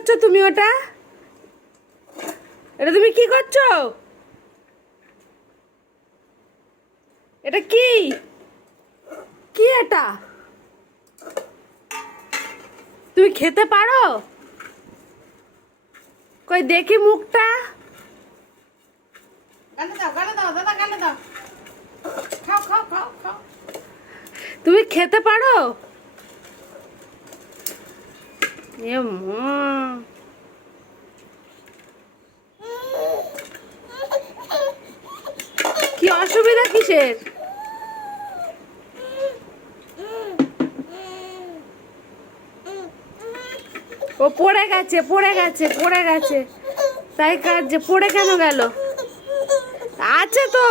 করছো তুমি ওটা? এটা তুমি কি করছো? এটা কি কি এটা? তুমি খেতে পারো? কই দেখি মুখটা। গালে দাও দাদা, গালে দাও। খাও খাও খাও খাও। তুমি খেতে পারো? এ মা, কি অসুবিধা কিসের? ও পড়ে গেছে, পড়ে গেছে, পড়ে গেছে। তাই কাজ যে পড়ে কেন গেল? আছে তো।